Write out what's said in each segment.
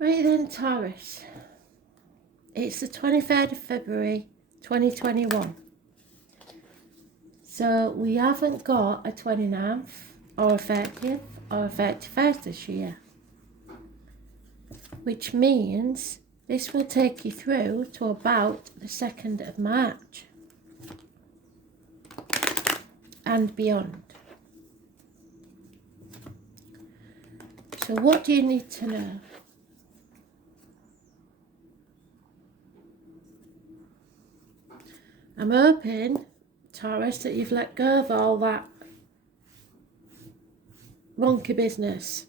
Right then, Taurus. It's the 23rd of February 2021. So we haven't got a 29th or a 30th or a 31st this year. Which means this will take you through to about the 2nd of March and beyond. So what do you need to know? I'm hoping, Taurus, that you've let go of all that monkey business,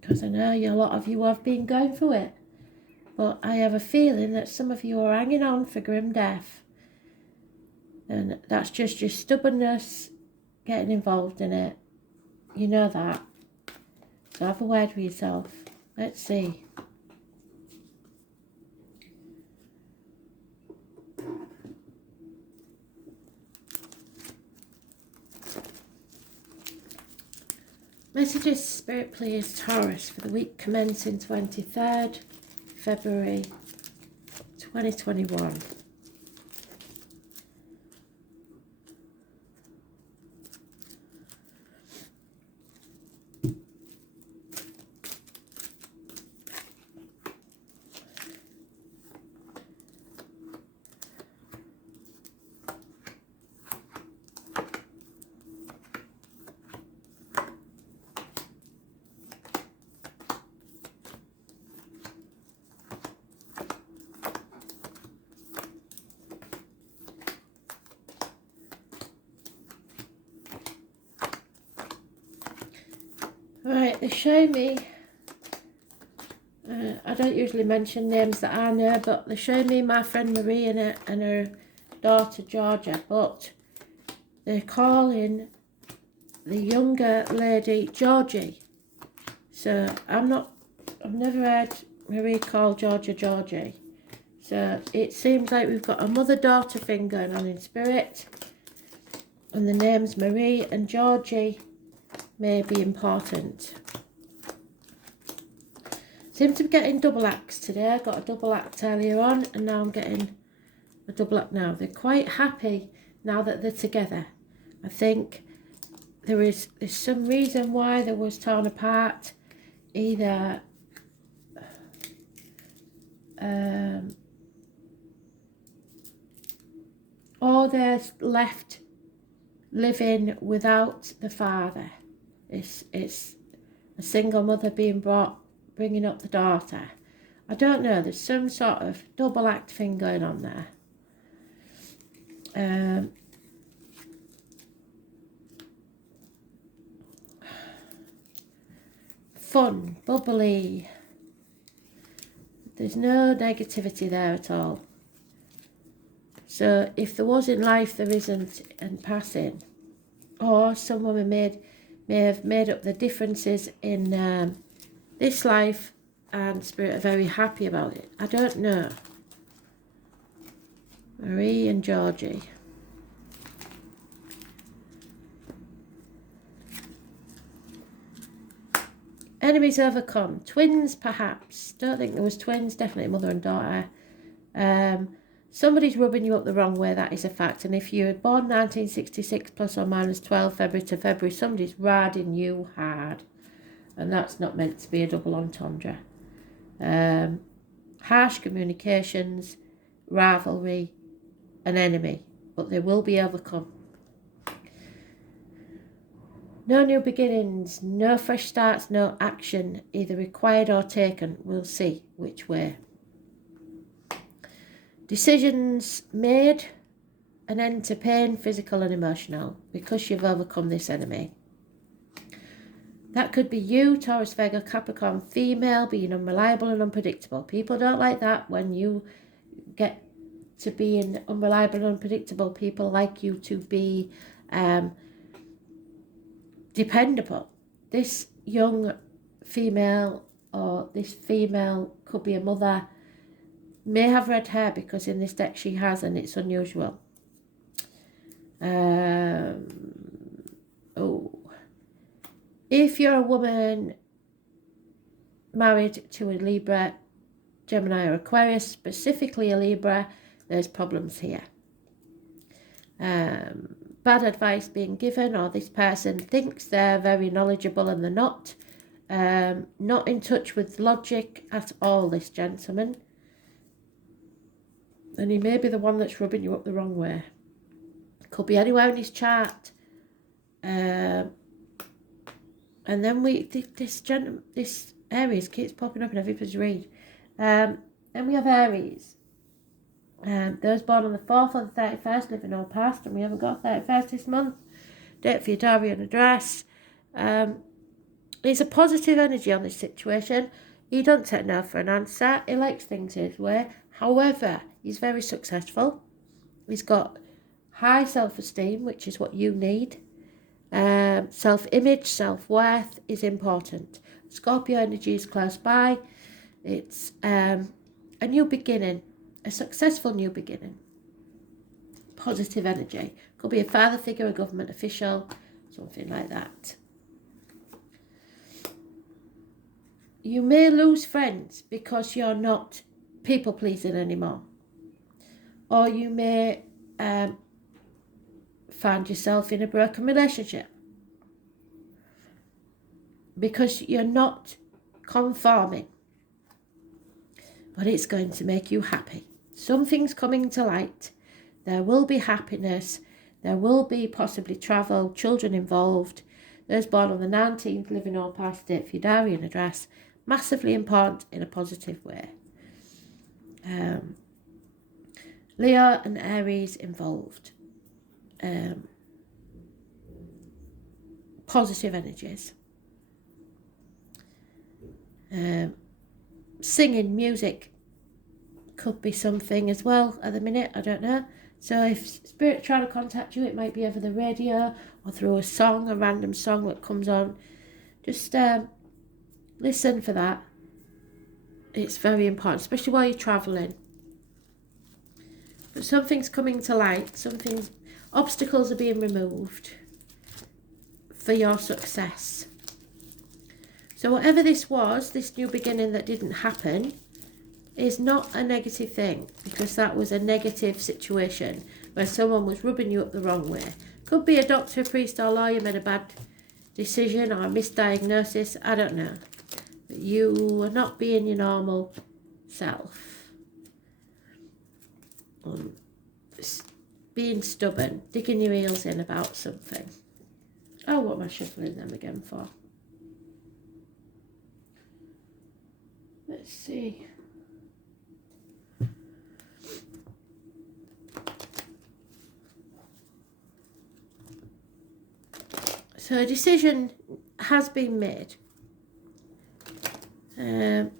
because I know a lot of you have been going through it, but I have a feeling that some of you are hanging on for grim death, and that's just your stubbornness getting involved in it. You know that. So have a word with yourself. Let's see. Messages, Spirit, please, Taurus, for the week commencing 23rd February 2021. Right, they show me, I don't usually mention names that I know, but they show me my friend Marie and her daughter Georgia, but they're calling the younger lady Georgie. So I've never heard Marie call Georgia Georgie. So it seems like we've got a mother-daughter thing going on in spirit, and the names Marie and Georgie may be important. Seem to be getting double acts today. I got a double act earlier on, and now I'm getting a double act now. They're quite happy now that they're together. I think there's some reason why they was torn apart. Either or they're left living without the father. It's a single mother bringing up the daughter. I don't know, there's some sort of double act thing going on there. Fun, bubbly. There's no negativity there at all. So if there was in life, there isn't in passing. Or some woman may have made up the differences in this life, and spirit are very happy about it. I don't know. Marie and Georgie. Enemies overcome. Twins, perhaps. Don't think there was twins. Definitely mother and daughter. Somebody's rubbing you up the wrong way. That is a fact. And if you were born 1966 plus or minus 12 February to February, somebody's riding you hard. And that's not meant to be a double entendre. Harsh communications, rivalry, an enemy. But they will be overcome. No new beginnings, no fresh starts, no action, either required or taken. We'll see which way. Decisions made, an end to pain, physical and emotional, because you've overcome this enemy. That could be you, Taurus, Virgo, Capricorn, female, being unreliable and unpredictable. People don't like that when you get to being unreliable and unpredictable. People like you to be dependable. This young female, or this female could be a mother, may have red hair, because in this deck she has, and it's unusual. If you're a woman, married to a Libra, Gemini or Aquarius, specifically a Libra, there's problems here. Bad advice being given, or this person thinks they're very knowledgeable and they're not. Not in touch with logic at all, this gentleman. And he may be the one that's rubbing you up the wrong way. Could be anywhere in his chart. And then this Aries keeps popping up in everybody's read. Then we have Aries. Those born on the 4th or the 31st live in all past, and we haven't got 31st this month. Date for your diary and address. There's a positive energy on this situation. He doesn't take no for an answer. He likes things his way. However, he's very successful. He's got high self-esteem, which is what you need. Self-image, self-worth is important. Scorpio energy is close by. It's a new beginning, a successful new beginning. Positive energy. Could be a father figure, a government official, something like that. You may lose friends because you're not people-pleasing anymore. Or you may find yourself in a broken relationship because you're not conforming. But it's going to make you happy. Something's coming to light. There will be happiness. There will be possibly travel, children involved. Those born on the 19th, living all past date for your diary and address. Massively important in a positive way. Leo and Aries involved. Positive energies. Singing, music could be something as well at the minute, I don't know. So if spirit trying to contact you, it might be over the radio or through a song, a random song that comes on. Just listen for that. It's very important, especially while you're travelling. But something's coming to light, obstacles are being removed for your success. So whatever this was, this new beginning that didn't happen, is not a negative thing, because that was a negative situation where someone was rubbing you up the wrong way. Could be a doctor, priest or lawyer made a bad decision or a misdiagnosis, I don't know. But you are not being your normal self. Being stubborn, digging your heels in about something. Oh, what am I shuffling them again for? Let's see. So a decision has been made. And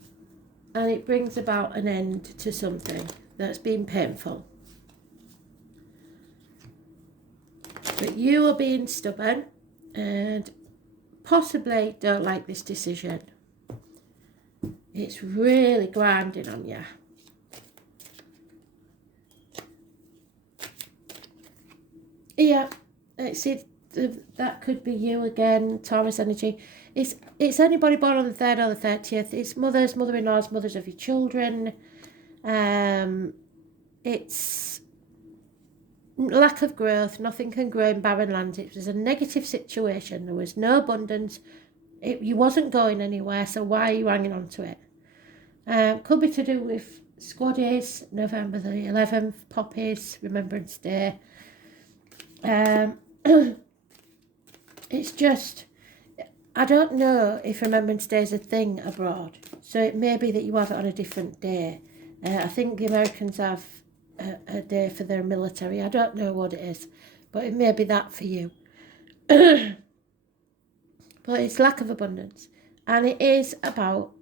it brings about an end to something that's been painful. But you are being stubborn and possibly don't like this decision. It's really grinding on you. Yeah, that could be you again, Taurus energy. It's anybody born on the 3rd or the 30th. It's mothers, mother-in-laws, mothers of your children. It's lack of growth. Nothing can grow in barren land. It was a negative situation. There was no abundance. You wasn't going anywhere, so why are you hanging on to it? Could be to do with Squaddies, November the 11th, Poppies, Remembrance Day. It's just, I don't know if Remembrance Day is a thing abroad, so it may be that you have it on a different day. I think the Americans have a day for their military. I don't know what it is, but it may be that for you. But it's lack of abundance, and it is about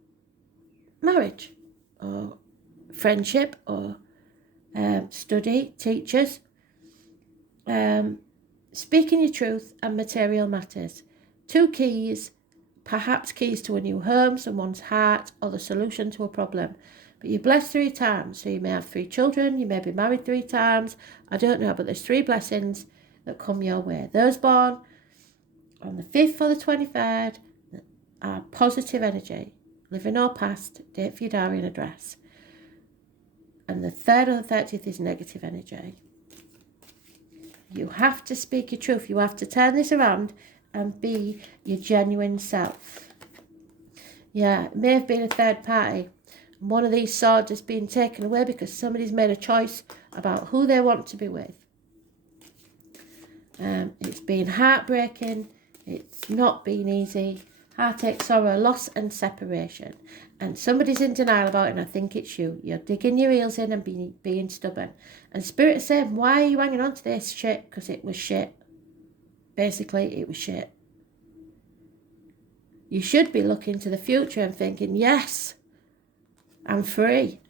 marriage or friendship or study, teachers, speaking your truth and material matters. 2 keys, perhaps keys to a new home, someone's heart, or the solution to a problem. But you're blessed 3 times, so you may have 3 children, you may be married 3 times, I don't know, but there's 3 blessings that come your way. Those born on the 5th or the 23rd are positive energy. living or past, date for your diary and address. And the 3rd or the 30th is negative energy. You have to speak your truth. You have to turn this around and be your genuine self. Yeah, it may have been a third party. One of these swords has been taken away because somebody's made a choice about who they want to be with. It's been heartbreaking. It's not been easy. Heartache, sorrow, loss and separation. And somebody's in denial about it, and I think it's you. You're digging your heels in and being stubborn. And Spirit is saying, why are you hanging on to this shit? Because it was shit. Basically, it was shit. You should be looking to the future and thinking, yes, I'm free.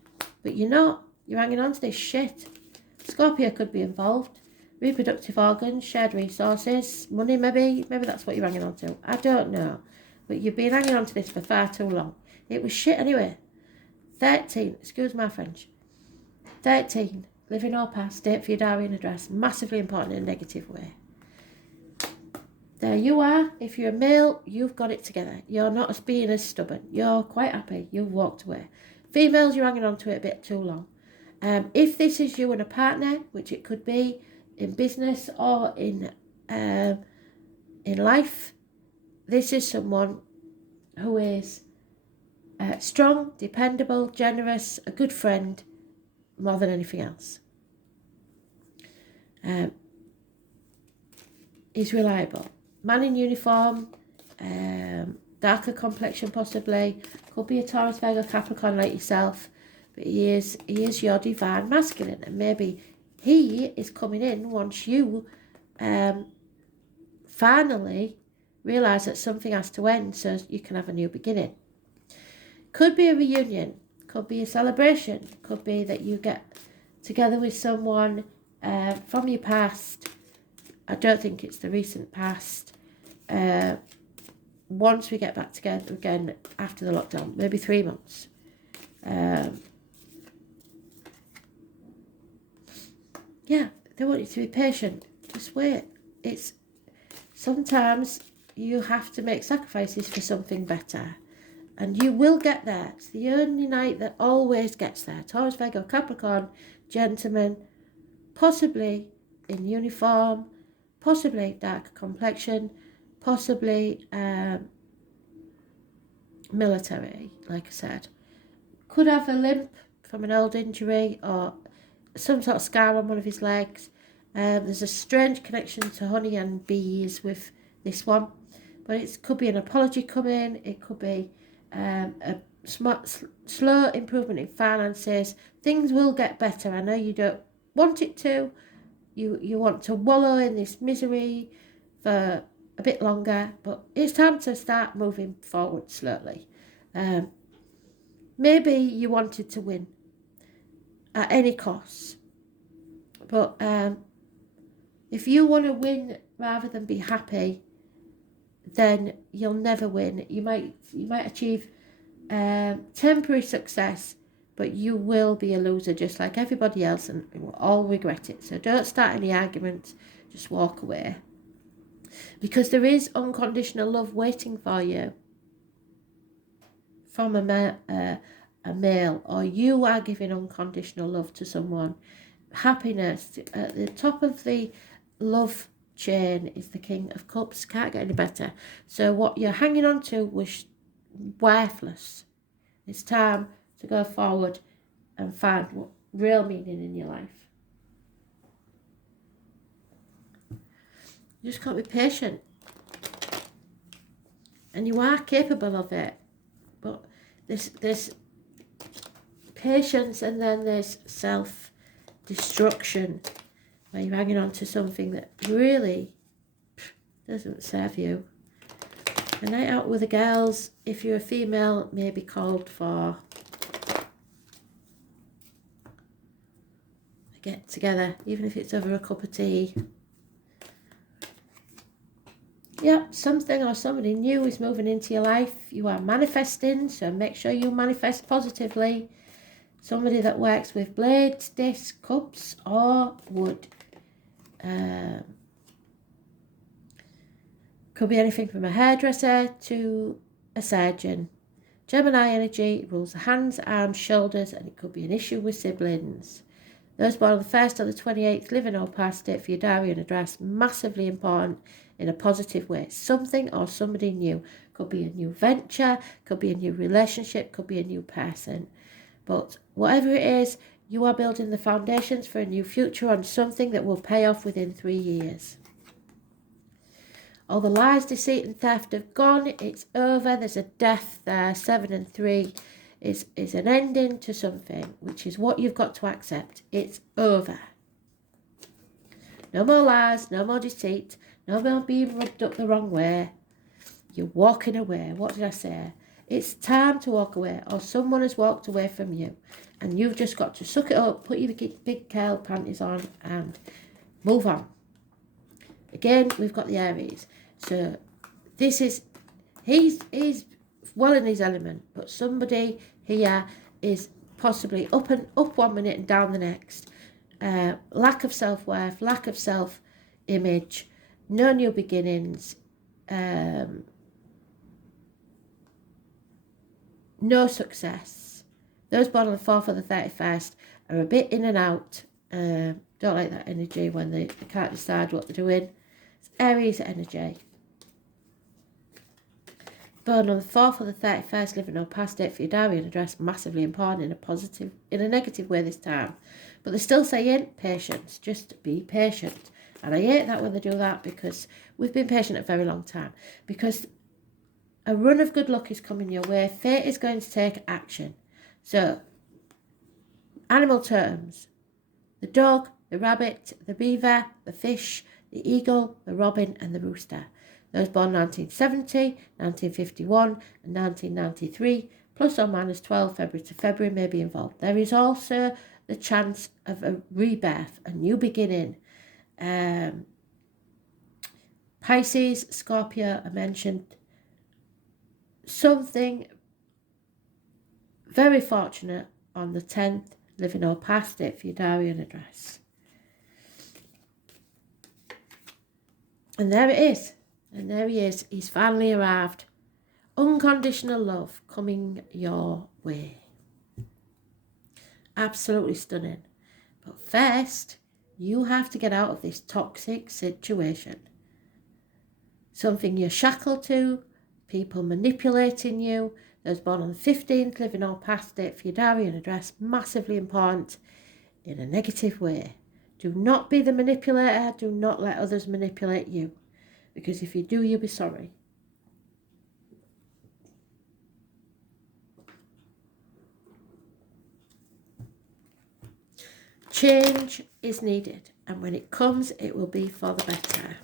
But you're not. You're hanging on to this shit. Scorpio could be involved. Reproductive organs, shared resources, money maybe. Maybe that's what you're hanging on to. I don't know. But you've been hanging on to this for far too long. It was shit anyway. 13, excuse my French. 13, living or past, date for your diary and address. Massively important in a negative way. There you are. If you're a male, you've got it together. You're not being as stubborn. You're quite happy. You've walked away. Females, you're hanging on to it a bit too long. If this is you and a partner, which it could be in business or in life, this is someone who is strong, dependable, generous, a good friend, more than anything else. Is reliable. Man in uniform, darker complexion possibly, could be a Taurus, Virgo, Capricorn like yourself, but he is your divine masculine, and maybe he is coming in once you finally realise that something has to end so you can have a new beginning. Could be a reunion, could be a celebration, could be that you get together with someone from your past. I don't think it's the recent past. Once we get back together again after the lockdown, maybe 3 months. Yeah, they want you to be patient. Just wait. It's sometimes you have to make sacrifices for something better. And you will get there. It's the only night that always gets there. Taurus, Virgo, Capricorn, gentlemen, possibly in uniform, possibly dark complexion, possibly military, like I said. Could have a limp from an old injury or some sort of scar on one of his legs. There's a strange connection to honey and bees with this one. But it could be an apology coming. It could be a slow improvement in finances. Things will get better. I know you don't want it to. You want to wallow in this misery for a bit longer, but it's time to start moving forward slowly. Maybe you wanted to win at any cost, but if you want to win rather than be happy, then you'll never win. You might achieve temporary success, but you will be a loser just like everybody else, and we'll all regret it. So don't start any arguments, just walk away. Because there is unconditional love waiting for you from a male, or you are giving unconditional love to someone. Happiness at the top of the love chain is the King of Cups. Can't get any better. So what you're hanging on to was worthless. It's time to go forward and find what real meaning in your life. You just got to be patient. And you are capable of it. But there's patience, and then there's self-destruction, where you're hanging on to something that really doesn't serve you. A night out with the girls, if you're a female, may be called for. A get together, even if it's over a cup of tea. Yeah, something or somebody new is moving into your life. You are manifesting, so make sure you manifest positively. Somebody that works with blades, discs, cups, or wood. Could be anything from a hairdresser to a surgeon. Gemini energy rules the hands, arms, shoulders, and it could be an issue with siblings. Those born on the 1st or the 28th, living or past date for your diary and address, massively important in a positive way. Something or somebody new. Could be a new venture, could be a new relationship, could be a new person. But whatever it is, you are building the foundations for a new future on something that will pay off within 3 years. All the lies, deceit and theft have gone. It's over. There's a death there. 7 and 3 is an ending to something, which is what you've got to accept. It's over. No more lies, no more deceit, no more being rubbed up the wrong way. You're walking away. What did I say? It's time to walk away, or someone has walked away from you, and you've just got to suck it up, put your big curl panties on and move on. Again, we've got the Aries. So this is, he's well in his element, but somebody here is possibly up 1 minute and down the next. Lack of self-worth, lack of self-image, no new beginnings, no success. Those born on the 4th or the 31st are a bit in and out. Don't like that energy when they can't decide what they're doing. It's Aries energy. Born on the 4th or the 31st, living or past date for your diary and address, massively important in a negative way this time. But they're still saying patience, just be patient. And I hate that when they do that, because we've been patient a very long time. Because a run of good luck is coming your way. Fate is going to take action. So, animal terms. The dog, the rabbit, the beaver, the fish, the eagle, the robin and the rooster. Those born 1970, 1951 and 1993, plus or minus 12 February to February may be involved. There is also the chance of a rebirth, a new beginning. Pisces, Scorpio, I mentioned. Something very fortunate on the 10th, living or past it for your diary and address. And there it is. And there he is. He's finally arrived. Unconditional love coming your way. Absolutely stunning. But first, you have to get out of this toxic situation. Something you're shackled to, people manipulating you. Those born on the 15th, living or past it for your diary and address, massively important in a negative way. Do not be the manipulator. Do not let others manipulate you. Because if you do, you'll be sorry. Change is needed, and when it comes, it will be for the better.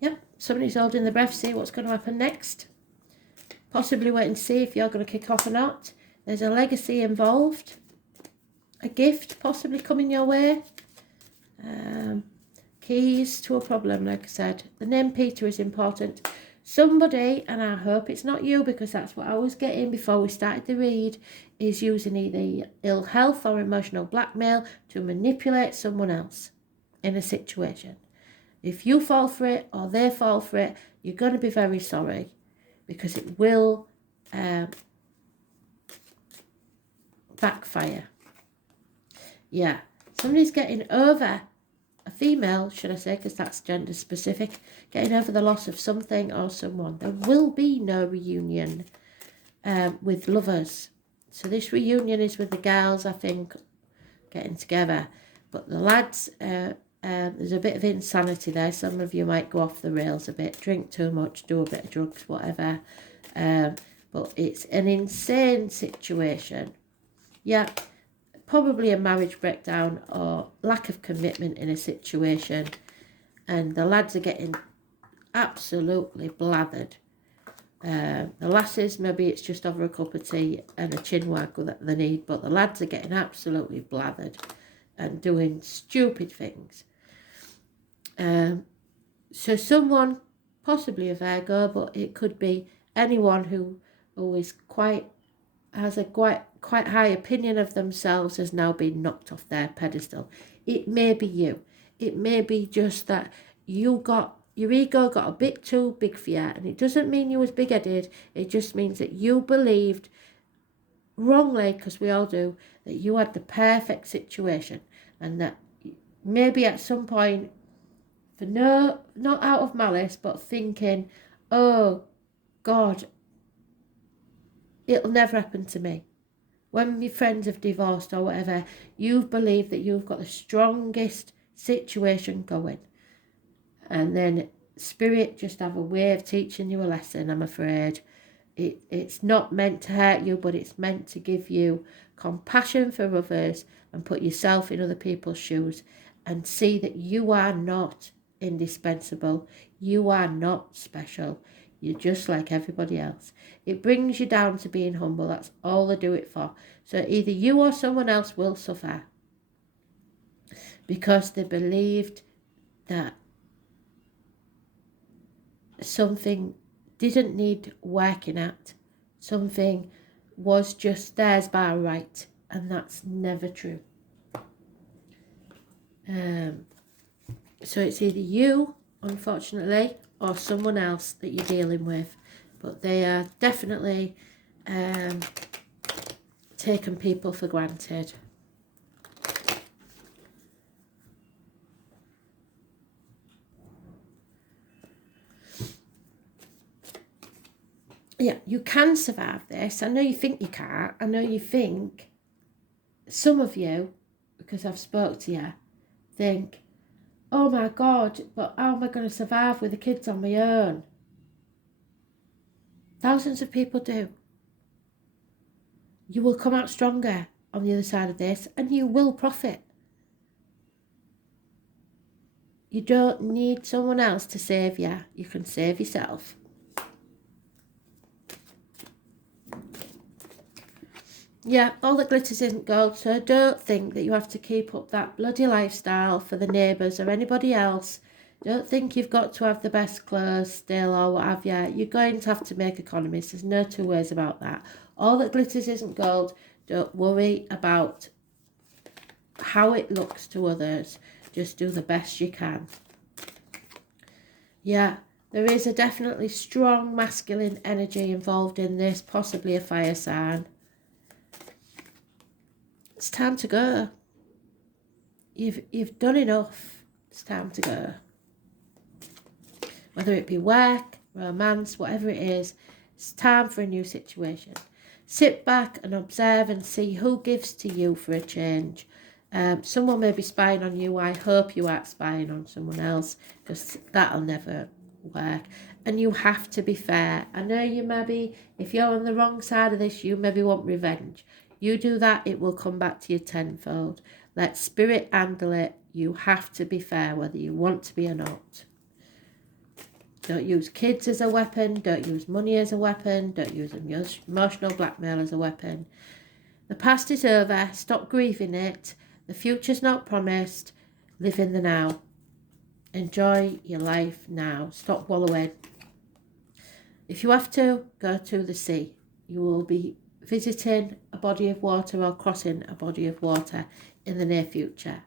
Yep, somebody's holding the breath, see what's going to happen next. Possibly wait and see if you're going to kick off or not. There's a legacy involved. A gift possibly coming your way. Keys to a problem, like I said. The name Peter is important. Somebody, and I hope it's not you, because that's what I was getting before we started the read, is using either ill health or emotional blackmail to manipulate someone else in a situation. If you fall for it or they fall for it, you're going to be very sorry, because it will backfire. Yeah, somebody's getting over, a female, should I say, because that's gender specific, getting over the loss of something or someone. There will be no reunion with lovers. So this reunion is with the girls, I think, getting together. But the lads, there's a bit of insanity there. Some of you might go off the rails a bit, drink too much, do a bit of drugs, whatever. But it's an insane situation. Yeah, probably a marriage breakdown or lack of commitment in a situation. And the lads are getting absolutely blathered. The lasses, maybe it's just over a cup of tea and a chin wag that they need, but the lads are getting absolutely blathered and doing stupid things. So someone, possibly a Virgo, but it could be anyone who is quite has a quite high opinion of themselves has now been knocked off their pedestal. It may be you. It may be just that your ego got a bit too big for you, and it doesn't mean you was big-headed. It just means that you believed wrongly, because we all do, that you had the perfect situation, and that maybe at some point, for not out of malice, but thinking, oh God, it'll never happen to me. When your friends have divorced or whatever, you've believed that you've got the strongest situation going. And then spirit just have a way of teaching you a lesson, I'm afraid. It's not meant to hurt you, but it's meant to give you compassion for others and put yourself in other people's shoes and see that you are not indispensable. You are not special. You're just like everybody else. It brings you down to being humble. That's all they do it for. So either you or someone else will suffer because they believed that something didn't need working at. Something was just theirs by right. And that's never true. So it's either you, unfortunately, or someone else that you're dealing with. But they are definitely taking people for granted. Yeah, you can survive this. I know you think you can't. I know you think, some of you, because I've spoke to you, think, oh my God, but how am I going to survive with the kids on my own? Thousands of people do. You will come out stronger on the other side of this, and you will profit. You don't need someone else to save you. You can save yourself. Yeah, all that glitters isn't gold, so don't think that you have to keep up that bloody lifestyle for the neighbours or anybody else. Don't think you've got to have the best clothes still or what have you. You're going to have to make economies. There's no two ways about that. All that glitters isn't gold. Don't worry about how it looks to others. Just do the best you can. Yeah, there is a definitely strong masculine energy involved in this, possibly a fire sign. It's time to go. You've done enough. It's time to go. Whether it be work, romance, whatever it is, it's time for a new situation. Sit back and observe and see who gives to you for a change. Someone may be spying on you. I hope you aren't spying on someone else, because that'll never work. And you have to be fair. I know you maybe, if you're on the wrong side of this, you maybe want revenge. You do that, it will come back to you tenfold. Let spirit handle it. You have to be fair, whether you want to be or not. Don't use kids as a weapon. Don't use money as a weapon. Don't use emotional blackmail as a weapon. The past is over. Stop grieving it. The future's not promised. Live in the now. Enjoy your life now. Stop wallowing. If you have to, go to the sea. You will be visiting a body of water or crossing a body of water in the near future.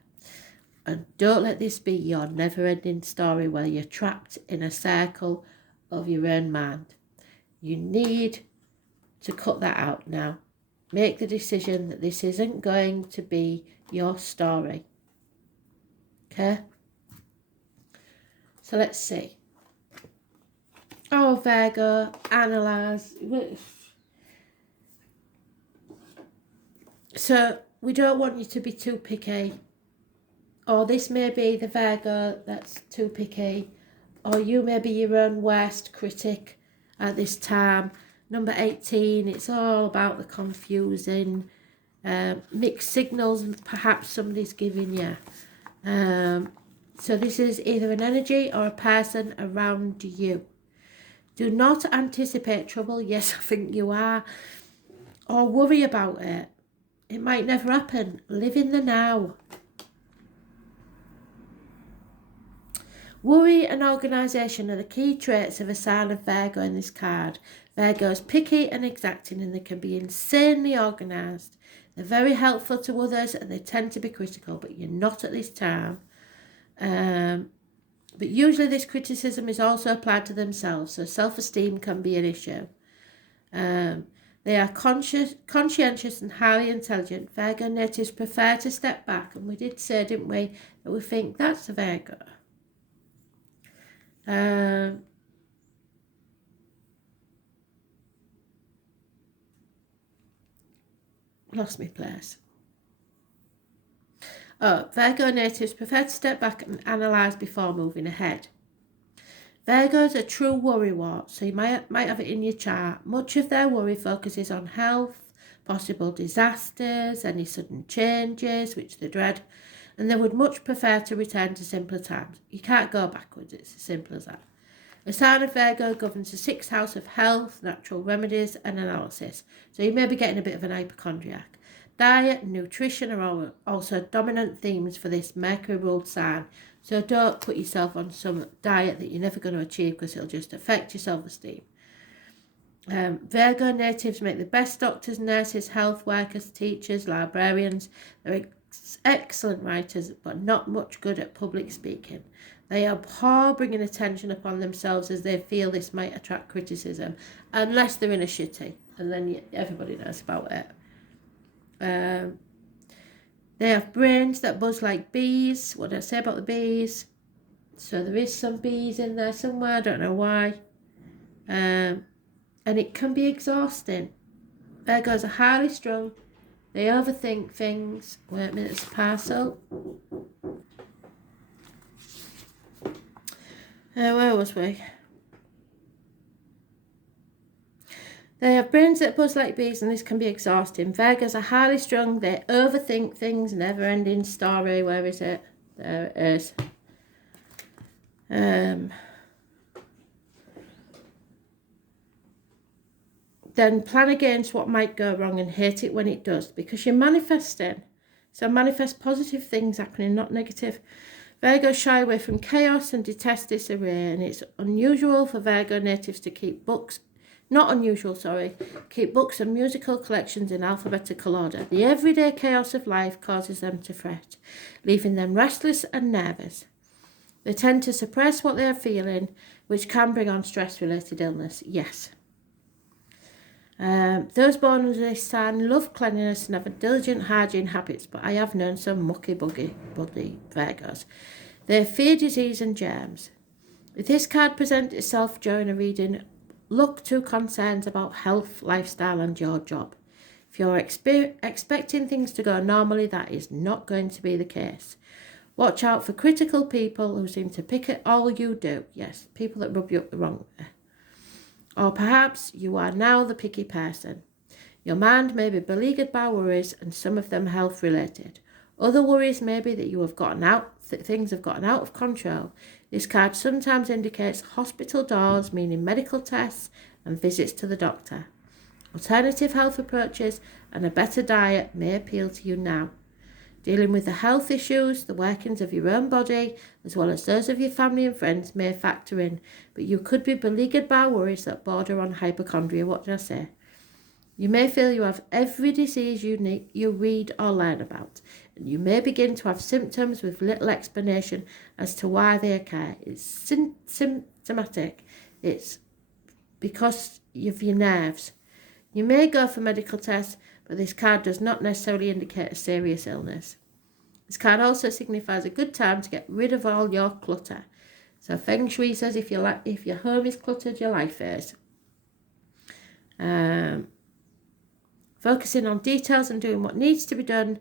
And don't let this be your never-ending story where you're trapped in a circle of your own mind. You need to cut that out now. Make the decision that this isn't going to be your story. Okay? So let's see. Oh, Virgo, analyze. So we don't want you to be too picky. Or this may be the Virgo that's too picky. Or you may be your own worst critic at this time. Number 18, it's all about the confusing mixed signals perhaps somebody's giving you. So this is either an energy or a person around you. Do not anticipate trouble. Yes, I think you are. Or worry about it. It might never happen. Live in the now. Worry and organisation are the key traits of a sign of Virgo in this card. Virgo's picky and exacting, and they can be insanely organised. They're very helpful to others and they tend to be critical, but you're not at this time. But usually this criticism is also applied to themselves, so self-esteem can be an issue. They are conscientious and highly intelligent. Virgo natives prefer to step back, and we did say, didn't we, that we think that's a Virgo. Lost my place. Virgo natives prefer to step back and analyse before moving ahead. Virgos are true worrywart, so you might have it in your chart. Much of their worry focuses on health, possible disasters, any sudden changes, which they dread, and they would much prefer to return to simpler times. You can't go backwards, it's as simple as that. The sign of Virgo governs the 6th house of health, natural remedies and analysis, so you may be getting a bit of an hypochondriac. Diet and nutrition are also dominant themes for this Mercury-ruled sign, so don't put yourself on some diet that you're never going to achieve because it'll just affect your self-esteem. Virgo natives make the best doctors, nurses, health workers, teachers, librarians. They're excellent writers, but not much good at public speaking. They abhor bringing attention upon themselves as they feel this might attract criticism, unless they're in a shitty, and then everybody knows about it. They have brains that buzz like bees. What did I say about the bees? So there is some bees in there somewhere, I don't know why. And it can be exhausting. Virgos are highly strung. They overthink things. Wait a minute, it's a parcel. Where was we? They have brains that buzz like bees, and this can be exhausting. Virgos are highly strung. They overthink things. Never-ending story. Where is it? There it is. Then plan against what might go wrong and hate it when it does, because you're manifesting. So manifest positive things happening, not negative. Virgos shy away from chaos and detest disarray, and it's unusual for Virgo natives to keep books. Not unusual, keep books and musical collections in alphabetical order. The everyday chaos of life causes them to fret, leaving them restless and nervous. They tend to suppress what they are feeling, which can bring on stress-related illness. Yes. Those born under this sign love cleanliness and have a diligent hygiene habits, but I have known some mucky buggy Virgos. They fear disease and germs. If this card presents itself during a reading, look to concerns about health, lifestyle and your job. If you're expecting things to go normally, that is not going to be the case. Watch out for critical people who seem to pick at all you do. Yes, people that rub you up the wrong way. Or perhaps you are now the picky person. Your mind may be beleaguered by worries, and some of them health related. Other worries may be that things have gotten out of control. This card sometimes indicates hospital doors, meaning medical tests and visits to the doctor. Alternative health approaches and a better diet may appeal to you now. Dealing with the health issues, the workings of your own body, as well as those of your family and friends may factor in, but you could be beleaguered by worries that border on hypochondria. What did I say? You may feel you have every disease you read or learn about, and you may begin to have symptoms with little explanation as to why they occur. It's symptomatic. It's because of your nerves. You may go for medical tests, but this card does not necessarily indicate a serious illness. This card also signifies a good time to get rid of all your clutter. So Feng Shui says if your home is cluttered, your life is. Focusing on details and doing what needs to be done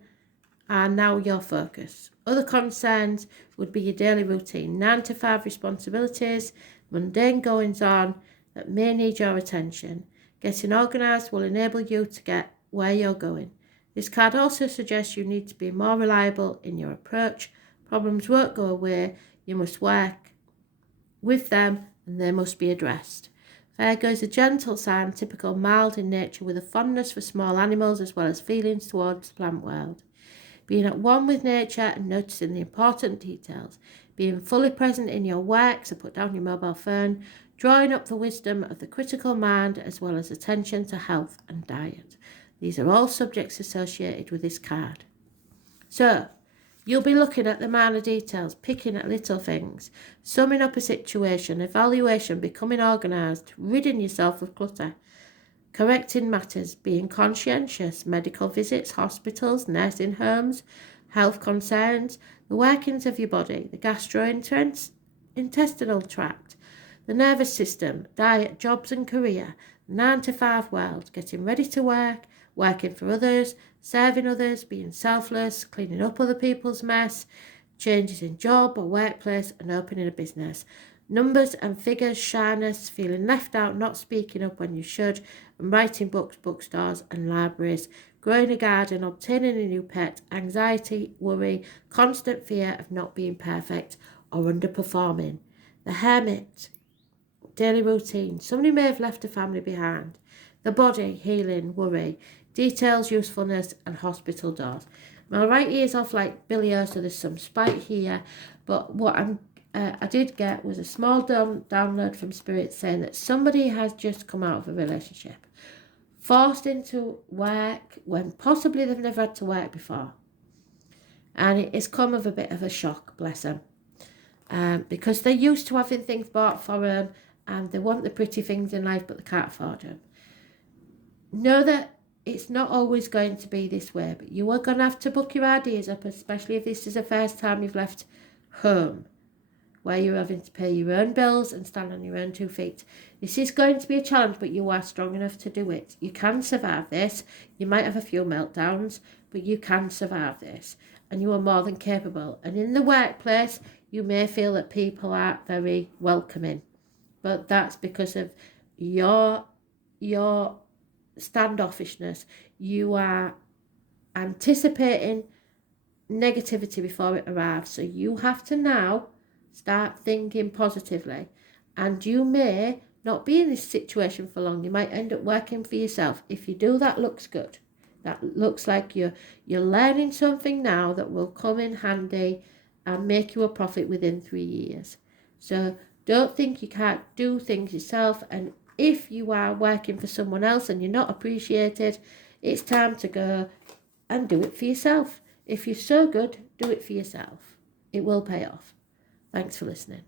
are now your focus. Other concerns would be your daily routine, 9 to 5 responsibilities, mundane goings on that may need your attention. Getting organised will enable you to get where you're going. This card also suggests you need to be more reliable in your approach. Problems won't go away. You must work with them and they must be addressed. Virgo is a gentle sign, typical mild in nature, with a fondness for small animals as well as feelings towards the plant world. Being at one with nature and noticing the important details. Being fully present in your work, so put down your mobile phone. drawing up the wisdom of the critical mind as well as attention to health and diet. These are all subjects associated with this card. So, you'll be looking at the minor details, picking at little things, summing up a situation, evaluation, becoming organised, ridding yourself of clutter, correcting matters, being conscientious, medical visits, hospitals, nursing homes, health concerns, the workings of your body, the gastrointestinal tract, the nervous system, diet, jobs and career, 9 to 5 world, getting ready to work, working for others, serving others, being selfless, cleaning up other people's mess, changes in job or workplace, and opening a business. Numbers and figures, shyness, feeling left out, not speaking up when you should, and writing books, bookstores and libraries, growing a garden, obtaining a new pet, anxiety, worry, constant fear of not being perfect or underperforming. The hermit, daily routine, somebody may have left a family behind. The body, healing, worry, details, usefulness and hospital doors. My right ear's off like Billy O, so there's some spite here, but what I did get was a small download from Spirit saying that somebody has just come out of a relationship, forced into work when possibly they've never had to work before. And it's come of a bit of a shock, bless them. Because they're used to having things bought for them and they want the pretty things in life but they can't afford them. Know that it's not always going to be this way, but you are going to have to book your ideas up, especially if this is the first time you've left home, where you're having to pay your own bills and stand on your own 2 feet. This is going to be a challenge, but you are strong enough to do it. You can survive this. You might have a few meltdowns, but you can survive this. And you are more than capable. And in the workplace, you may feel that people aren't very welcoming. But that's because of your standoffishness. You are anticipating negativity before it arrives. So you have to now start thinking positively, and you may not be in this situation for long. You might end up working for yourself. If you do, that looks good. That looks like you're learning something now that will come in handy and make you a profit within 3 years. So don't think you can't do things yourself, and if you are working for someone else and you're not appreciated, it's time to go and do it for yourself. If you're so good, do it for yourself. It will pay off. Thanks for listening.